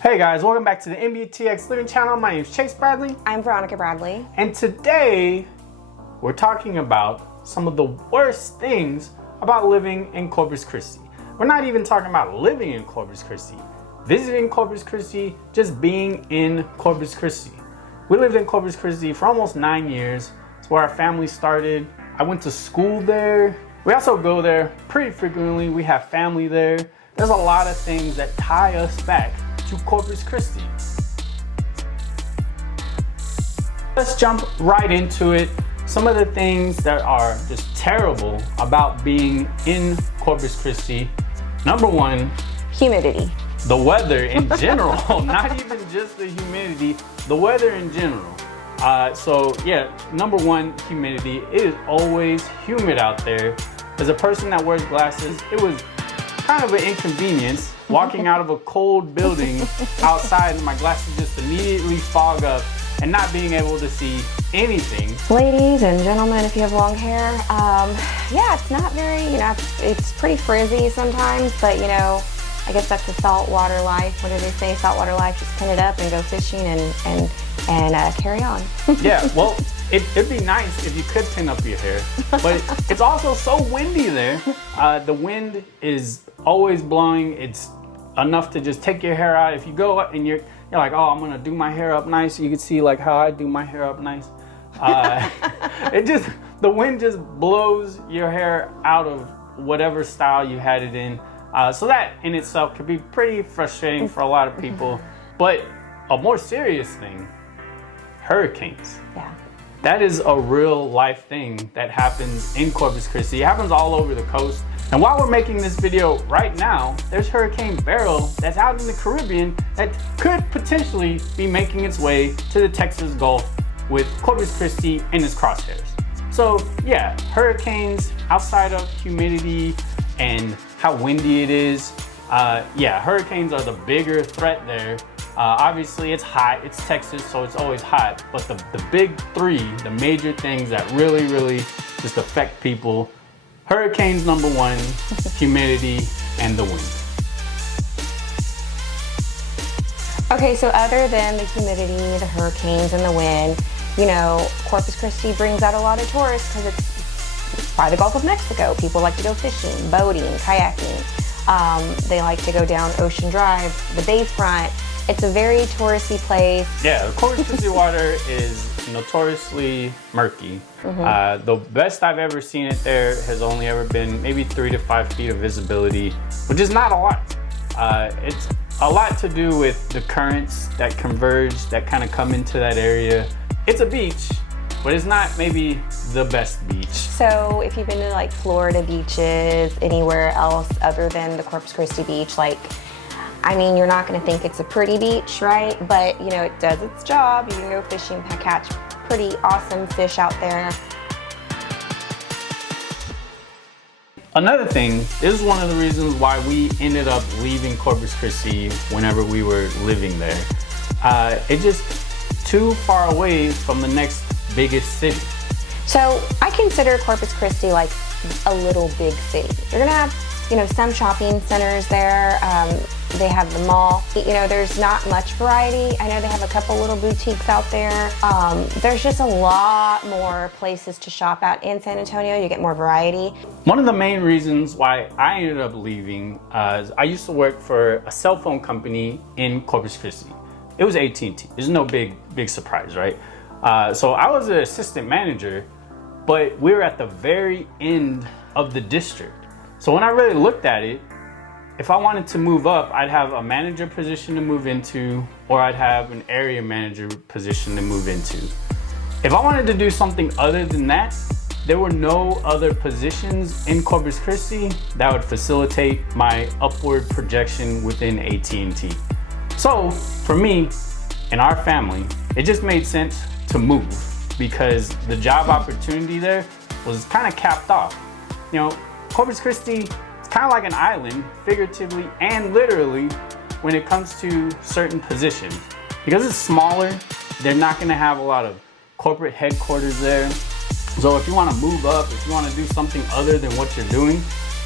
Hey guys, welcome back to the MBTX Living Channel. My name is Chase Bradley. I'm Veronica Bradley. And today, we're talking about some of the worst things about living in Corpus Christi. We're not even talking about living in Corpus Christi, visiting Corpus Christi, just being in Corpus Christi. We lived in Corpus Christi for almost 9 years. It's where our family started. I went to school there. We also go there pretty frequently. We have family there. There's a lot of things that tie us back to Corpus Christi. Let's jump right into it. Some of the things that are just terrible about being in Corpus Christi. Number one, humidity. The weather in general, not even just the humidity, the weather in general. So yeah, number one, humidity. It is always humid out there. As a person that wears glasses, it was kind of an inconvenience walking out of a cold building outside and my glasses just immediately fog up and not being able to see anything. Ladies and gentlemen, if you have long hair, yeah, it's not very, it's pretty frizzy sometimes, but I guess that's the saltwater life. What do they say? Saltwater life, just pin it up and go fishing and carry on. Yeah, well, it'd be nice if you could pin up your hair, but it's also so windy there. The wind is always blowing. It's enough to just take your hair out. If you go up and you're like, oh, I'm gonna do my hair up nice. You can see like how I do my hair up nice. The wind just blows your hair out of whatever style you had it in. So that in itself could be pretty frustrating for a lot of people. But a more serious thing, hurricanes. Yeah. That is a real life thing that happens in Corpus Christi. It happens all over the coast. And while we're making this video right now, there's Hurricane Beryl that's out in the Caribbean that could potentially be making its way to the Texas Gulf with Corpus Christi in its crosshairs. So yeah, hurricanes outside of humidity and how windy it is. Yeah, hurricanes are the bigger threat there. Obviously it's hot, it's Texas, so it's always hot. But the big three, the major things that really just affect people: hurricanes, number one, humidity, and the wind. Okay, so other than the humidity, the hurricanes, and the wind, Corpus Christi brings out a lot of tourists because it's by the Gulf of Mexico. People like to go fishing, boating, kayaking. They like to go down Ocean Drive, the bayfront. It's a very touristy place. Yeah, the Corpus Christi water is notoriously murky. The best I've ever seen it there has only ever been maybe 3 to 5 feet of visibility, which is not a lot. It's a lot to do with the currents that converge, that kind of come into that area. It's a beach, but it's not maybe the best beach. So if you've been to like Florida beaches, anywhere else other than the Corpus Christi beach, you're not going to think it's a pretty beach, right? But, it does its job. You can go fishing, catch pretty awesome fish out there. Another thing, this is one of the reasons why we ended up leaving Corpus Christi whenever we were living there. It's just too far away from the next biggest city. So I consider Corpus Christi like a little big city. You're going to have some shopping centers there. They have the mall. There's not much variety. I know they have a couple little boutiques out there. There's just a lot more places to shop at in San Antonio. You get more variety. One of the main reasons why I ended up leaving is I used to work for a cell phone company in Corpus Christi. It was AT&T. There's no big surprise, right? So I was an assistant manager, but we were at the very end of the district. So when I really looked at it, if I wanted to move up, I'd have a manager position to move into, or I'd have an area manager position to move into. If I wanted to do something other than that, there were no other positions in Corpus Christi that would facilitate my upward projection within AT&T. So for me and our family, it just made sense to move because the job opportunity there was kind of capped off. Corpus Christi, it's kind of like an island, figuratively and literally, when it comes to certain positions. Because it's smaller, they're not going to have a lot of corporate headquarters there. So if you want to move up, if you want to do something other than what you're doing,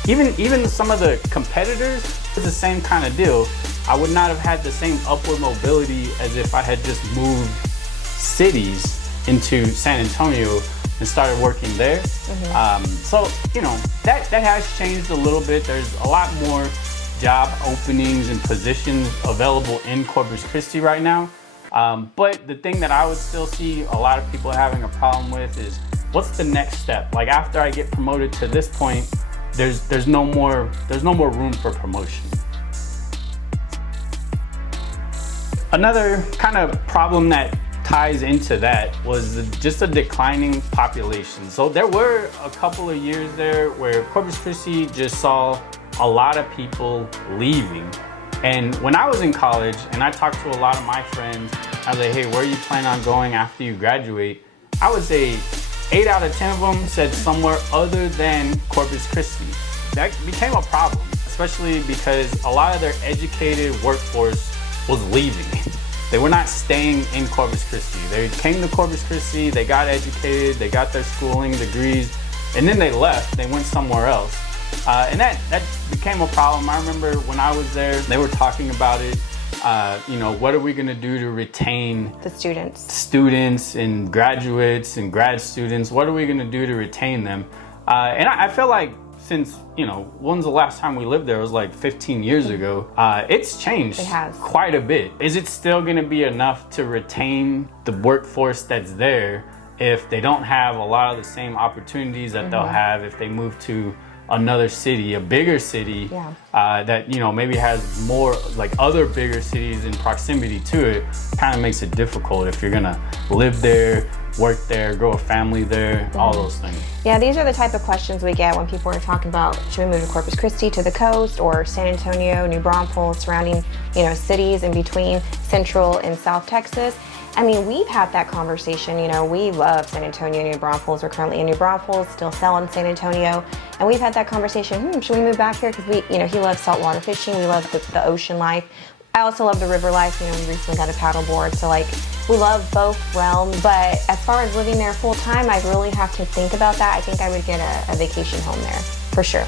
even some of the competitors, it's the same kind of deal. I would not have had the same upward mobility as if I had just moved cities into San Antonio and started working there. So, you know, that has changed a little bit. There's a lot more job openings and positions available in Corpus Christi right now. But the thing that I would still see a lot of people having a problem with is, what's the next step? Like, after I get promoted to this point, there's no more room for promotion. Another kind of problem that ties into that was just a declining population. So there were a couple of years there where Corpus Christi just saw a lot of people leaving. And when I was in college and I talked to a lot of my friends, I was like, hey, where are you planning on going after you graduate? I would say 8 out of 10 of them said somewhere other than Corpus Christi. That became a problem, especially because a lot of their educated workforce was leaving. They were not staying in Corpus Christi. They came to Corpus Christi, they got educated, they got their schooling degrees, and then they left, they went somewhere else. And that became a problem. I remember when I was there, they were talking about it. You know, what are we gonna do to retain the students and graduates and grad students? What are we gonna do to retain them? And I feel like, since, you know, when's the last time we lived there? It was like 15 years ago. It's changed quite a bit. Is it still gonna be enough to retain the workforce that's there if they don't have a lot of the same opportunities that they'll have if they move to another city, a bigger city, that, you know, maybe has more like other bigger cities in proximity to it? Kind of makes it difficult if you're gonna live there, work there, grow a family there, all those things. Yeah, these are the type of questions we get when people are talking about, should we move to Corpus Christi, to the coast, or San Antonio, New Braunfels, surrounding, you know, cities in between Central and South Texas. I mean, we've had that conversation. You know, we love San Antonio, New Braunfels. We're currently in New Braunfels, still selling San Antonio. And we've had that conversation, should we move back here? Because we, you know, he loves saltwater fishing. We love the ocean life. I also love the river life. You know, we recently got a paddle board. So like, we love both realms. But as far as living there full time, I really have to think about that. I think I would get a vacation home there, for sure.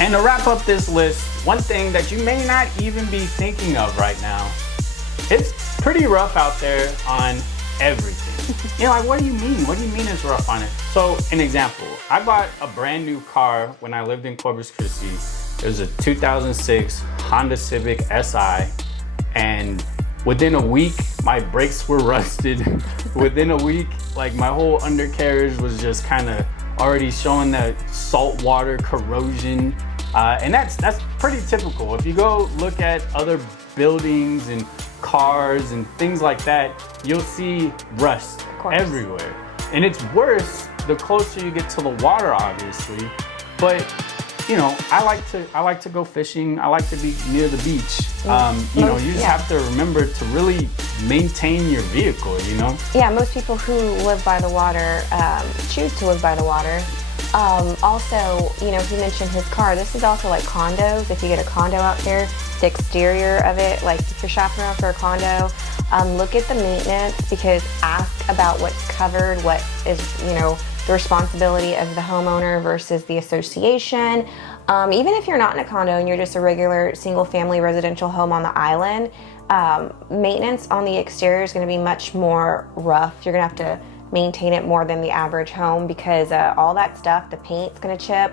And to wrap up this list, one thing that you may not even be thinking of right now, it's pretty rough out there on everything. You're like, what do you mean? What do you mean it's rough on it? So, an example, I bought a brand new car when I lived in Corpus Christi. It was a 2006 Honda Civic SI, and within a week, my brakes were rusted. Within a week, like, my whole undercarriage was just kind of already showing that saltwater corrosion. And that's pretty typical. If you go look at other buildings and cars and things like that, you'll see rust everywhere. And it's worse the closer you get to the water, obviously. But you know, I like to go fishing. I like to be near the beach. You know, you just have to remember to really maintain your vehicle, you know? Yeah, most people who live by the water choose to live by the water. Also, you know, he mentioned his car. This is also like condos. If you get a condo out there, the exterior of it, like if you're shopping around for a condo, look at the maintenance, because ask about what's covered, what is, you know, the responsibility of the homeowner versus the association. Even if you're not in a condo and you're just a regular single family residential home on the island, maintenance on the exterior is going to be much more rough. You're going to have to maintain it more than the average home, because all that stuff, the paint's going to chip,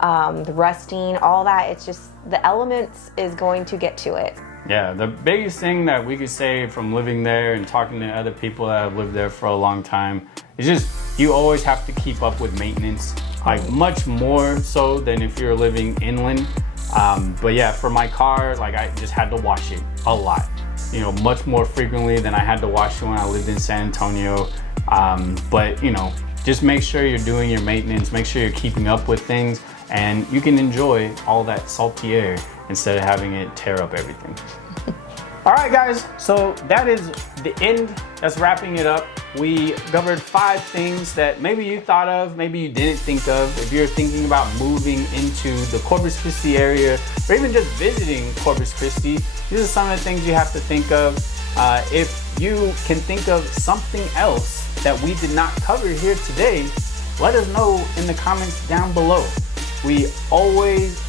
the rusting, all that, it's just, the elements is going to get to it. Yeah, the biggest thing that we could say from living there and talking to other people that have lived there for a long time is just, you always have to keep up with maintenance, like much more so than if you're living inland. But yeah, for my car, like I just had to wash it a lot, you know, much more frequently than I had to wash it when I lived in San Antonio. But you know, just make sure you're doing your maintenance, make sure you're keeping up with things, and you can enjoy all that salty air instead of having it tear up everything. All right, guys, so that is the end. That's wrapping it up. We covered 5 things that maybe you thought of, maybe you didn't think of. If you're thinking about moving into the Corpus Christi area, or even just visiting Corpus Christi, these are some of the things you have to think of. If you can think of something else that we did not cover here today, let us know in the comments down below. We always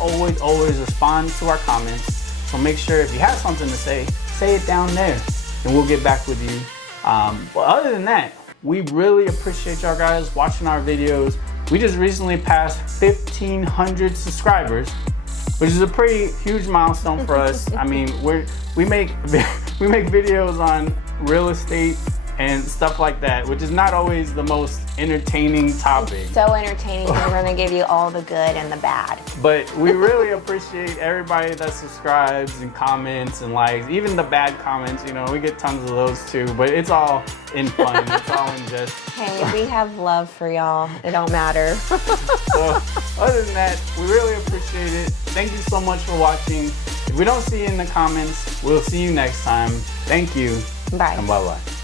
respond to our comments. So make sure if you have something to say it down there, and we'll get back with you. But other than that, we really appreciate y'all guys watching our videos. We just recently passed 1,500 subscribers, which is a pretty huge milestone for us. I mean, we make videos on real estate and stuff like that, which is not always the most entertaining topic. So entertaining. We're gonna give you all the good and the bad. But we really appreciate everybody that subscribes and comments and likes, even the bad comments, you know, we get tons of those too, but it's all in fun, it's all in jest. Hey, we have love for y'all. It don't matter. So, other than that, we really appreciate it. Thank you so much for watching. If we don't see you in the comments, we'll see you next time. Thank you. Bye. And bye-bye.